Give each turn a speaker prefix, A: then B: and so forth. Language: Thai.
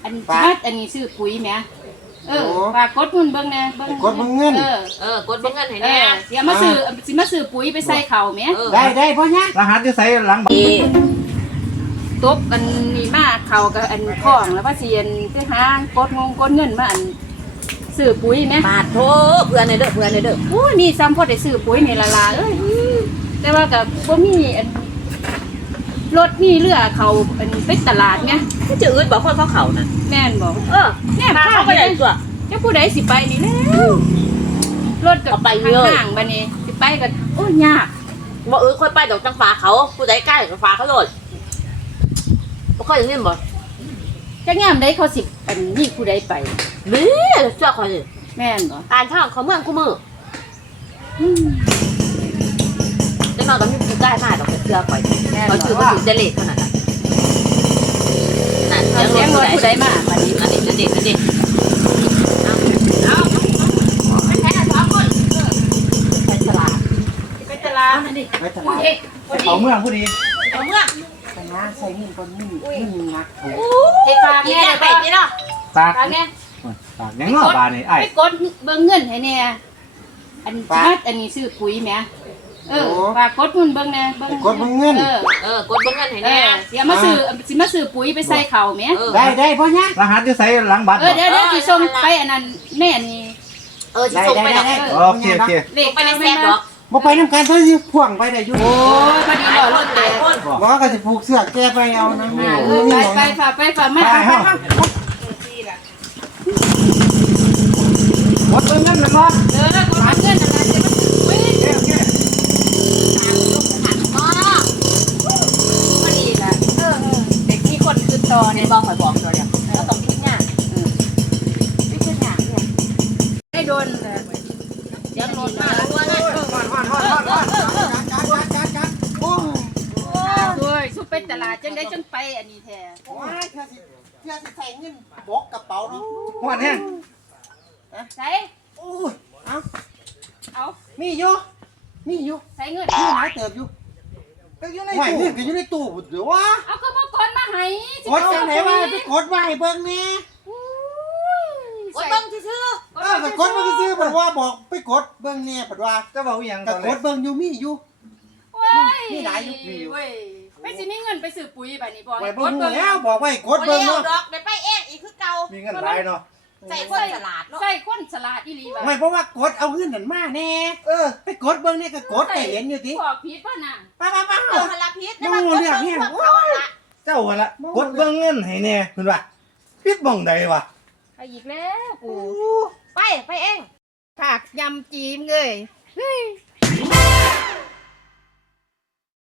A: อันนี้ซื้อปุ๋ยแหมฝากกดเงินเบิ่งแน่
B: กดเบิ่งเงิน
C: กดเบิ่งเงินให้แน่
A: สิมาซื้อปุ๋ยไปใส่ข้าวแหม
B: ได้พ่อเนี่ย
D: รหัสจะใส่หลังบัตร
A: ตบอันนี้มาเข้ากับอันข้องแล้วว่าสิอันไปหากดเงินมาอันซื้อปุ๋ยแหม
C: บาทโทเพื่อนในเด้อ
A: โอ้ยนี่ซ้ำพอได้ซื้อปุ๋ยนี่ล่ะเอ้ยแต่ว่าก็บ่มีอันรถมีเรือเขาอันไปตลาดไง
C: ก็จะอึดบ่คนเขาน่ะ
A: แม่นบ่
C: เนี่ยเขาไปได้ตัว
A: จะผู้ใดสิไปนี่แล้วรถก็
C: ไปเยอะ
A: ห่างบัดนี้สิไปก็โอ้ยยาก
C: บ่ค่อยไปดอกจังฟ้าเขาผู้ใดใกล้กับฟ้าเขาโลดบ่ค่อยอย่างนี้บ่
A: จักยามใดเขาสิอันนี้ผู้ใดไป
C: นี่เสื้อข่อยนี่
A: แม่นบ่
C: อ่านทางเขาเมืองกูมือจะมากับมีผู้ใกล้มาดอกเสื้อข่อยเขาชื่อว่าอยู่เจเลตเท่านั้นน่ะนั่น
A: เสียงรถผู้ใดมาบัดนี้
C: อันนี้เด็ก
A: ไปตลาด
D: เอาเมืองผู้ดี
B: แต่นะใส่เงินคนนี่นักถูก
A: ให้ฝากแน่
C: ไปนี่เนาะ
D: ฝากแน่ฝากยังงอบานี่ไอ้
A: ไปกดเบิ่งเงินให้แน่อันนี้ซื้อปุ๋ยแหมฝากกดเงินเบิ่งแน่
B: กดเบิ่งเงิน
C: กดเบิ่งเงินให้แน่
A: สิมาซื้อปุ๋ยไปใส่ข้าวแหม
B: ได้พ่อเนี่ย
D: รหัสจะใส่หลังบัตร
A: เดี๋ยวสิส่งไปอันนั้นแน่นี่
C: สิส่งไปดอก
D: โอเค
A: เลข
C: ไปในแซ่ดอก
B: บ่ไปน้ำกันเท่าสิพ่วงไปได้อยู่
A: โอ้ยพอดีรถแตก
B: บ่ก็จะผูกเสื้อแกไปเอานะ
A: ไปฝากมา
D: หมดเงินแล้วก็
A: กดเงินอะไรจะมาอุ้ยพอดีละเด็กมีคนคือต่อเนี่ย
C: บอกข่อยบอกตัวเดียวแล้วต้องคิดง่าย
A: ไม่ใช่หนักเนี่ยให้โดนเดี๋ยวโดนมาแล้วด้วยสุไปตลาดจังได้จังไปอันนี้แท้
B: โอ้ยเธอสิใส่เงินบกกระเป๋าเนาะ
D: หัวเนี่ย
A: ใส่เอา
B: มีอยู่
A: ใส่เงิน
B: มีหลายเติบอยู่ก็อยู่ในตู้ก็อยู่ในตู้เดี๋ยววะ
A: เอาก็บอกกดมาให้
B: กดจังไหนวะไปกดไว้เบิ่งแน่
C: กดเบิ่งซื่อ
B: ไปกดเบิ่งซื่อเพิ่นว่าบอกไปกดเบิ่งแน่เพิ่นว่า
D: จะบอกอย่าง
B: ก็กดเบิ่งอยู่มีอยู่มีหลายอยู่
A: เว้ยไม่สิมีเงินไปซื้อปุ๋ยบัดนี้บ่
B: ให้กดเบิ่งแล้วบอกไว้กดเบิ่งเนาะ
C: ดอกได้ไปเองอีกคือเก่า
D: มีเงินหลายเนาะ
C: ใส่คนฉลาดเนาะ
A: ใส่คนฉลาดอีหลีว่ะ
B: ไม่เพราะว่ากดเอาเงินนั่นมาแน่ไปกดเบิ่งนี่ก็กดแต่เห็นอยู่ติ
A: บอกผิดป่ะน่ะ
B: ป้า
C: ฮาลาพิษ
B: ได้มากดเรื่องนี้
D: เจ้าละกดเบิ่งเงินให้แน่เพิ่นว่าผิดบ่งใดวะ
A: ไปอีกแล้วกู
C: ไปเอง
A: ผักยำจีมเลย